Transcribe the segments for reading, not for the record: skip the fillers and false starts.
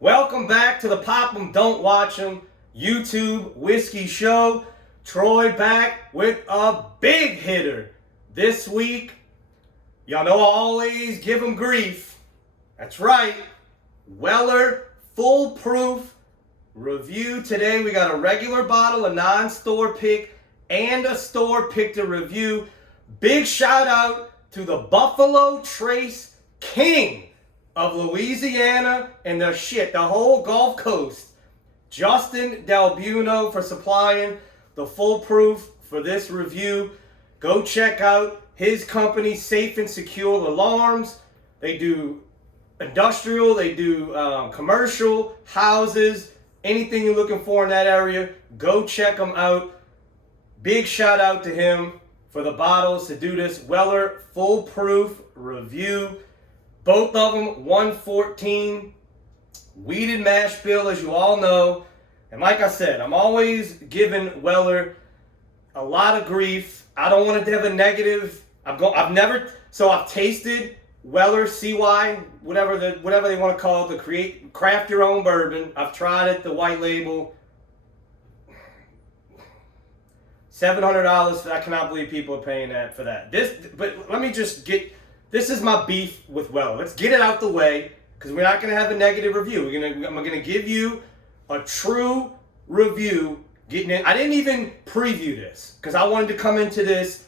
Welcome back to the Pop 'em, Don't Watch 'em YouTube Whiskey Show. Troy back with a big hitter this week. Y'all know I always give him grief. That's right. Weller Foolproof review. Today we got a regular bottle, a non-store pick, and a store pick to review. Big shout out to the Buffalo Trace King of Louisiana and the whole Gulf Coast, Justin Dalbuno, for supplying the foolproof for this review. Go check out his company, Safe and Secure Alarms. They do industrial, they do commercial, houses, anything you're looking for in that area. Go check them out. Big shout out to him for the bottles to do this Weller Foolproof review. Both of them 114 weeded mash bill, as you all know. And like I said, I'm always giving Weller a lot of grief. I don't want it to have a negative. I've tasted Weller CY, whatever they want to call it, the craft your own bourbon. I've tried it, the white label. $700. I cannot believe people are paying that for that. This is my beef with Weller. Let's get it out the way, because we're not going to have a negative review. I'm going to give you a true review. I didn't even preview this, because I wanted to come into this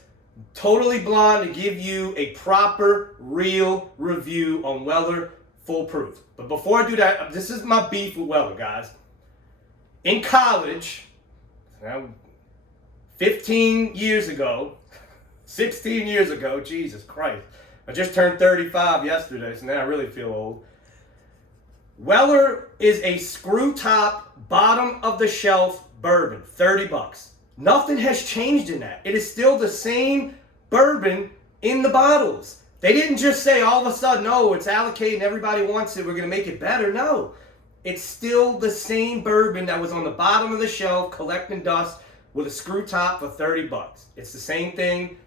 totally blind to give you a proper, real review on Weller Foolproof. But before I do that, this is my beef with Weller, guys. In college, 15 years ago, 16 years ago, Jesus Christ. I just turned 35 yesterday, so now I really feel old. Weller is a screw top, bottom of the shelf bourbon, $30. Nothing has changed in that. It is still the same bourbon in the bottles. They didn't just say all of a sudden, oh, it's allocated and everybody wants it, we're going to make it better. No, it's still the same bourbon that was on the bottom of the shelf collecting dust with a screw top for $30. It's the same thing.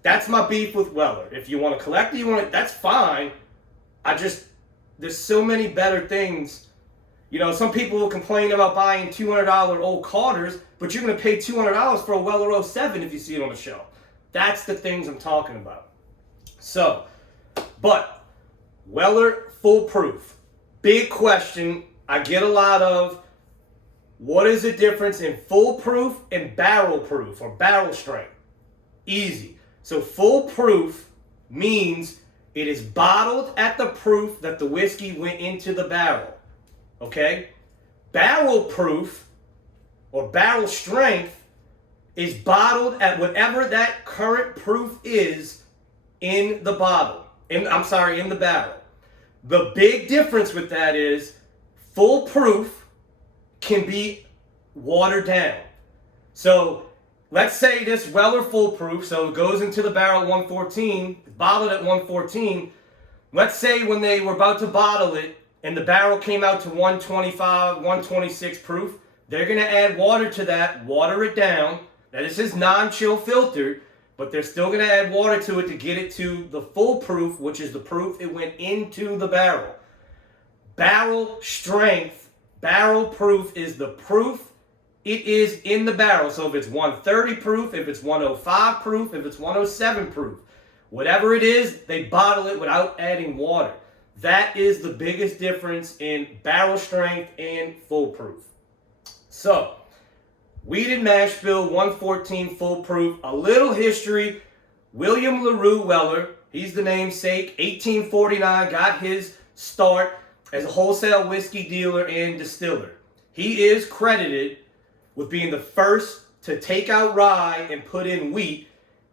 That's my beef with Weller. If you want to collect it, that's fine. There's so many better things. You know, some people will complain about buying $200 old Carters, but you're going to pay $200 for a Weller 07 if you see it on the shelf. That's the things I'm talking about. But Weller Foolproof. Big question I get a lot of. What is the difference in foolproof and barrel proof or barrel strength? Easy. So foolproof means it is bottled at the proof that the whiskey went into the barrel. Okay? Barrel proof or barrel strength is bottled at whatever that current proof is in the bottle. In the barrel. The big difference with that is foolproof can be watered down. So let's say this Weller Foolproof, so it goes into the barrel at 114, bottled at 114. Let's say when they were about to bottle it and the barrel came out to 125, 126 proof, they're going to add water to that, water it down. Now this is non-chill filtered, but they're still going to add water to it to get it to the full proof, which is the proof it went into the barrel. Barrel strength, barrel proof is the proof it is in the barrel. So if it's 130 proof, if it's 105 proof, if it's 107 proof, whatever it is, they bottle it without adding water. That is the biggest difference in barrel strength and foolproof. So, weeded mash bill, 114 foolproof. A little history. William LaRue Weller, he's the namesake. 1849, got his start as a wholesale whiskey dealer and distiller. He is credited with being the first to take out rye and put in wheat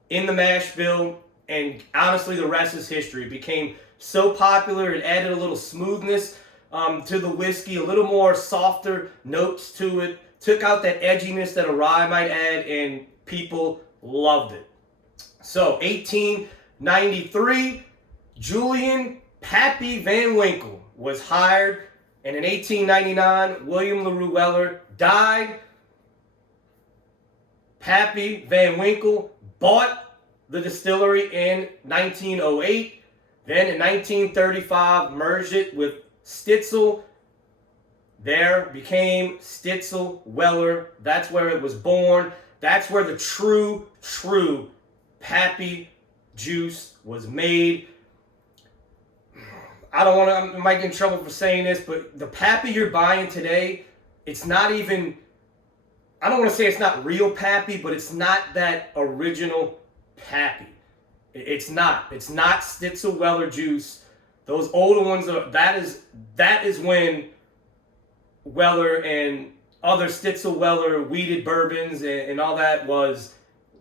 in the mash bill, and honestly the rest is history. It became so popular, it added a little smoothness to the whiskey, a little more softer notes to it, took out that edginess that a rye might add, and people loved it. So 1893, Julian Pappy Van Winkle was hired, and in 1899, William LaRue Weller died. Pappy Van Winkle bought the distillery in 1908. Then in 1935, merged it with Stitzel there became Stitzel Weller. That's where it was born. That's where the true Pappy juice was made. I don't want to, I might get in trouble for saying this, but the Pappy you're buying today, it's not even, I don't want to say it's not real Pappy, but it's not that original Pappy. It's not. It's not Stitzel Weller juice. Those older ones are, that is when Weller and other Stitzel Weller weeded bourbons and all that was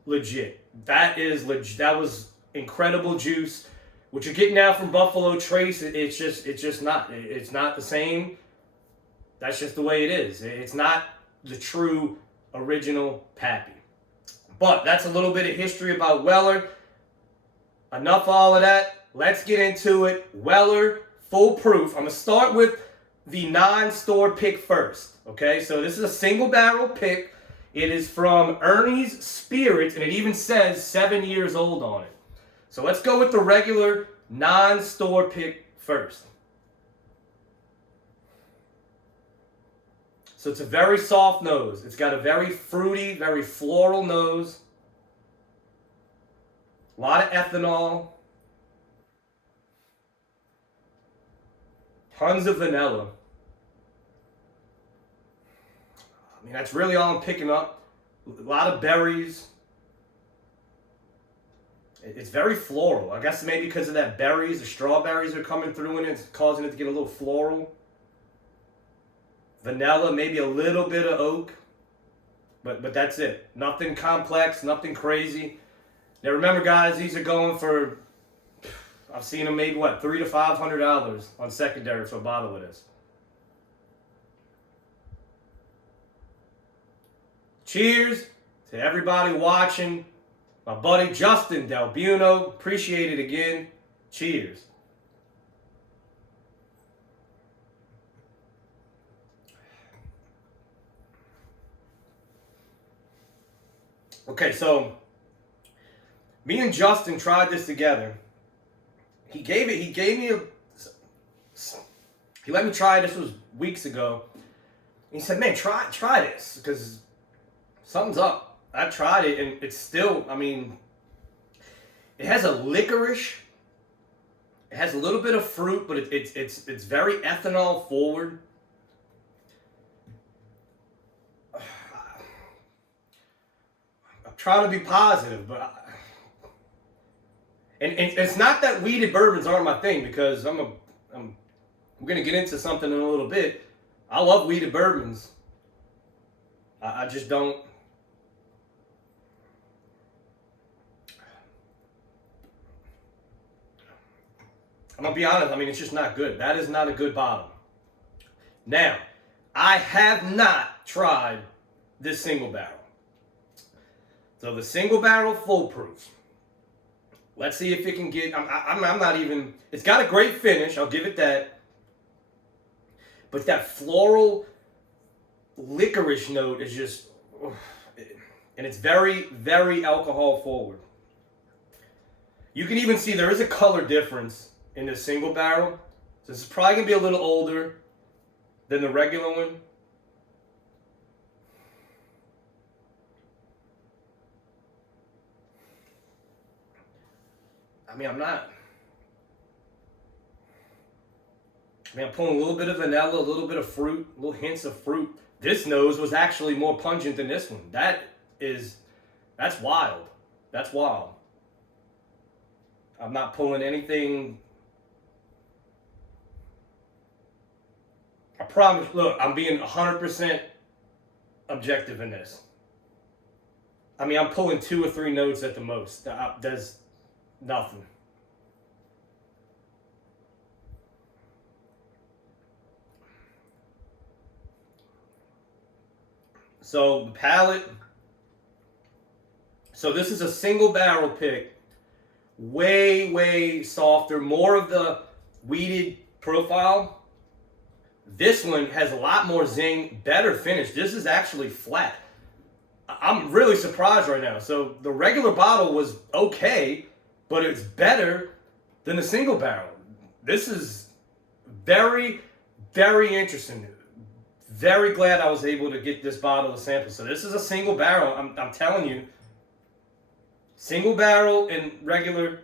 legit. That was incredible juice. What you're getting now from Buffalo Trace, it's just not. It's not the same. That's just the way it is. It's not the true original Pappy. But that's a little bit of history about Weller. Enough of all of that. Let's get into it. Weller Full Proof. I'm going to start with the non-store pick first. Okay, so this is a single barrel pick. It is from Ernie's Spirits, and it even says 7 years old on it. So let's go with the regular non-store pick first. So it's a very soft nose. It's got a very fruity, very floral nose. A lot of ethanol. Tons of vanilla. I mean, that's really all I'm picking up. A lot of berries. It's very floral. I guess maybe because of that berries, the strawberries are coming through and it's causing it to get a little floral. Vanilla, maybe a little bit of oak. But that's it. Nothing complex, nothing crazy. Now remember, guys, these are going for, I've seen them maybe, what, $300 to $500 on secondary for a bottle of this. Cheers to everybody watching. My buddy Justin Del Buno, appreciate it again. Cheers. Okay, so me and Justin tried this together. He let me try it. This was weeks ago. He said, man, try this, because something's up. I tried it, and it's still, I mean, it has a licorice. It has a little bit of fruit, but it's very ethanol forward. I'm trying to be positive, but and it's not that weeded bourbons aren't my thing, because I'm gonna get into something in a little bit. I love weeded bourbons. I just don't. I'm gonna be honest. I mean, it's just not good. That is not a good bottle. Now, I have not tried this single barrel. So the single barrel Full Proof. Let's see if it can get. I'm not even. It's got a great finish. I'll give it that. But that floral licorice note is just, and it's very, very alcohol forward. You can even see there is a color difference in this single barrel. So this is probably gonna be a little older than the regular one. I mean, I'm pulling a little bit of vanilla, a little bit of fruit, little hints of fruit. This nose was actually more pungent than this one. That's wild. That's wild. I'm not pulling anything. I promise, look, I'm being 100% objective in this. I mean, I'm pulling 2 or 3 notes at the most. There's nothing. So the palate. So this is a single barrel pick. Way, way softer. More of the weeded profile. This one has a lot more zing. Better finish. This is actually flat. I'm really surprised right now. So the regular bottle was okay, but it's better than the single barrel. This is very, Very interesting. Very glad I was able to get this bottle to sample. So this is a single barrel. I'm telling you, single barrel and regular,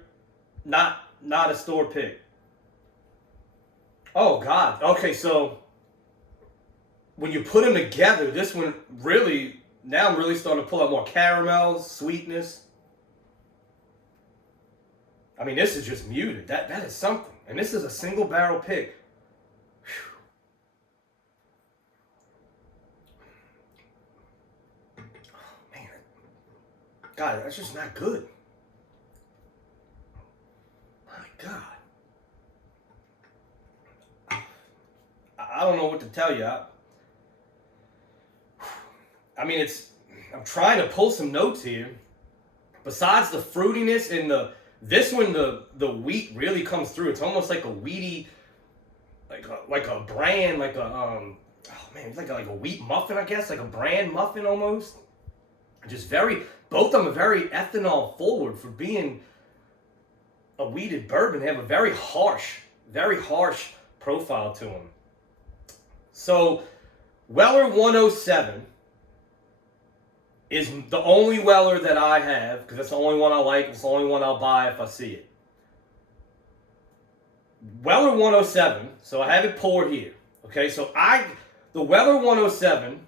not a store pick. Oh God. Okay, so when you put them together, this one really, now I'm really starting to pull out more caramel, sweetness. I mean, this is just muted. That is something. And this is a single barrel pick. God, that's just not good. My God. I don't know what to tell you. I mean, I'm trying to pull some notes here. Besides the fruitiness and this one, the wheat really comes through. It's almost like a wheaty, like a brand, like a oh man, it's like a wheat muffin, I guess, like a bran muffin almost. Just both of them are very ethanol forward for being a wheated bourbon. They have a very harsh profile to them. So Weller 107 is the only Weller that I have, because that's the only one I like. It's the only one I'll buy if I see it. Weller 107, so I have it poured here. Okay, so the Weller 107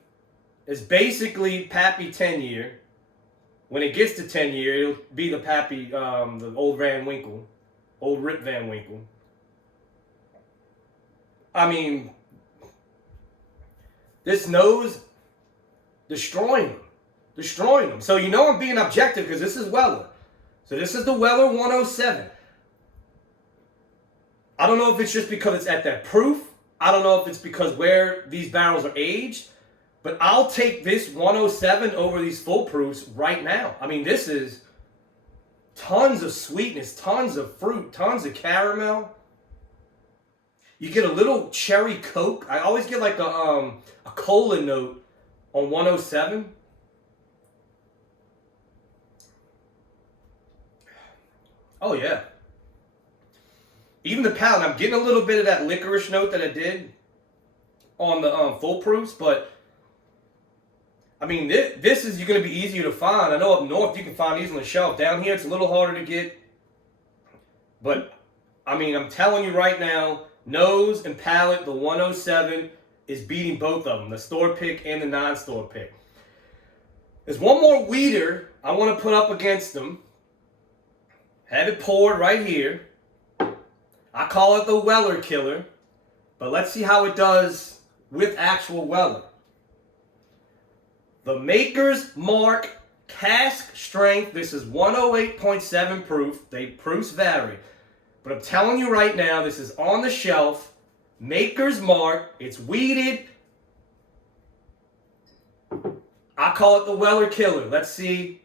is basically Pappy 10 year. When it gets to 10 year, it'll be the Pappy, the old Rip Van Winkle. I mean, this nose, destroying them. So you know I'm being objective because this is Weller. So this is the Weller 107. I don't know if it's just because it's at that proof. I don't know if it's because where these barrels are aged. But I'll take this 107 over these full proofs right now. I mean, this is tons of sweetness, tons of fruit, tons of caramel. You get a little cherry Coke. I always get like a cola note on 107. Oh yeah. Even the palate, I'm getting a little bit of that licorice note that I did on the full proofs, but I mean, this is going to be easier to find. I know up north you can find these on the shelf. Down here it's a little harder to get. But, I mean, I'm telling you right now, nose and palate, the 107 is beating both of them, the store pick and the non-store pick. There's one more weeder I want to put up against them. Have it poured right here. I call it the Weller Killer. But let's see how it does with actual Weller. The Maker's Mark cask strength. This is 108.7 proof. Proofs vary. But I'm telling you right now, this is on the shelf. Maker's Mark. It's weeded. I call it the Weller Killer. Let's see.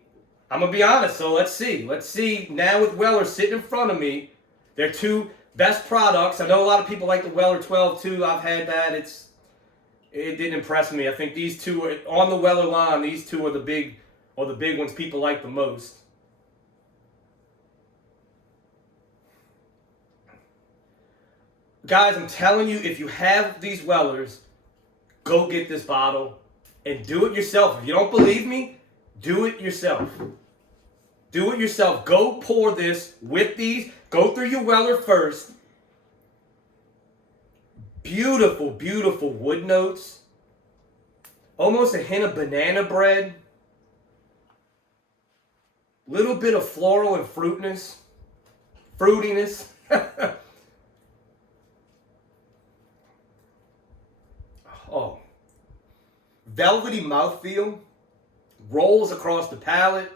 I'm going to be honest, so let's see. Let's see now with Weller sitting in front of me. They're two best products. I know a lot of people like the Weller 12 too. I've had that. It didn't impress me. I think these two are on the Weller line. These two are the big ones people like the most. Guys, I'm telling you, if you have these Wellers, go get this bottle and do it yourself. If you don't believe me, do it yourself. Do it yourself. Go pour this with these. Go through your Weller first. Beautiful, beautiful wood notes. Almost a hint of banana bread. Little bit of floral and fruitiness. Oh. Velvety mouthfeel. Rolls across the palate.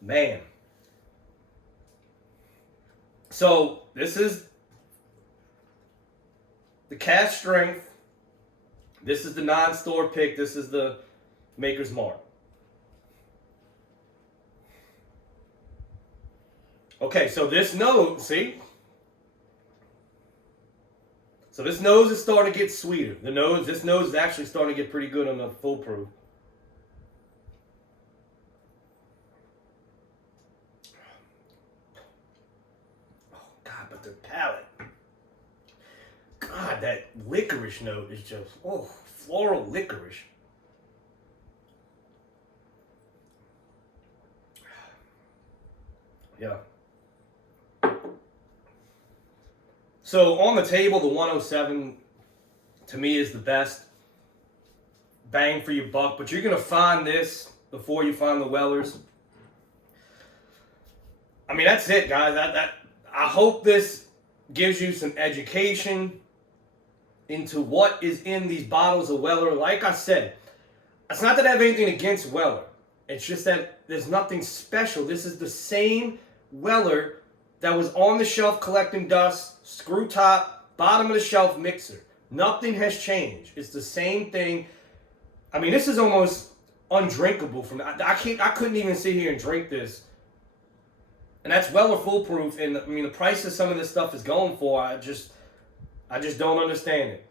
Man. So, this is the cask strength. This is the non-store pick. This is the Maker's Mark. Okay, so this nose, see? So this nose is starting to get sweeter. This nose is actually starting to get pretty good on the full proof. Oh God, but the palate. God, that licorice note is just, oh, floral licorice. Yeah. So on the table, the 107 to me is the best bang for your buck, but you're going to find this before you find the Wellers. I mean, that's it, guys. I hope this gives you some education into what is in these bottles of Weller. Like I said, it's not that I have anything against Weller. It's just that there's nothing special. This is the same Weller that was on the shelf collecting dust, screw top, bottom of the shelf mixer. Nothing has changed. It's the same thing. I mean, this is almost undrinkable for me. I couldn't even sit here and drink this. And that's Weller foolproof. And I mean, the price of some of this stuff is going for, I just don't understand it.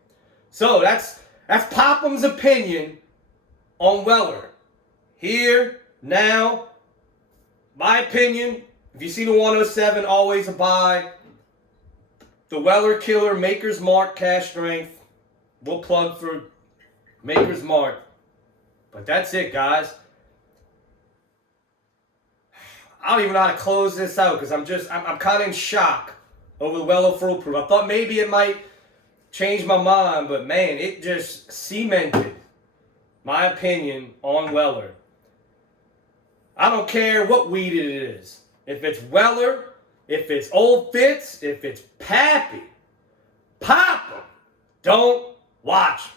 So that's Popham's opinion on Weller. Here, now, my opinion, if you see the 107, always a buy. The Weller Killer Maker's Mark Cash Strength. We'll plug for Maker's Mark. But that's it, guys. I don't even know how to close this out because I'm kind of in shock over the Weller foolproof. I thought maybe it might change my mind, but man, it just cemented my opinion on Weller. I don't care what weed it is. If it's Weller, if it's Old Fitz, if it's Pappy, pop 'em. Don't watch 'em.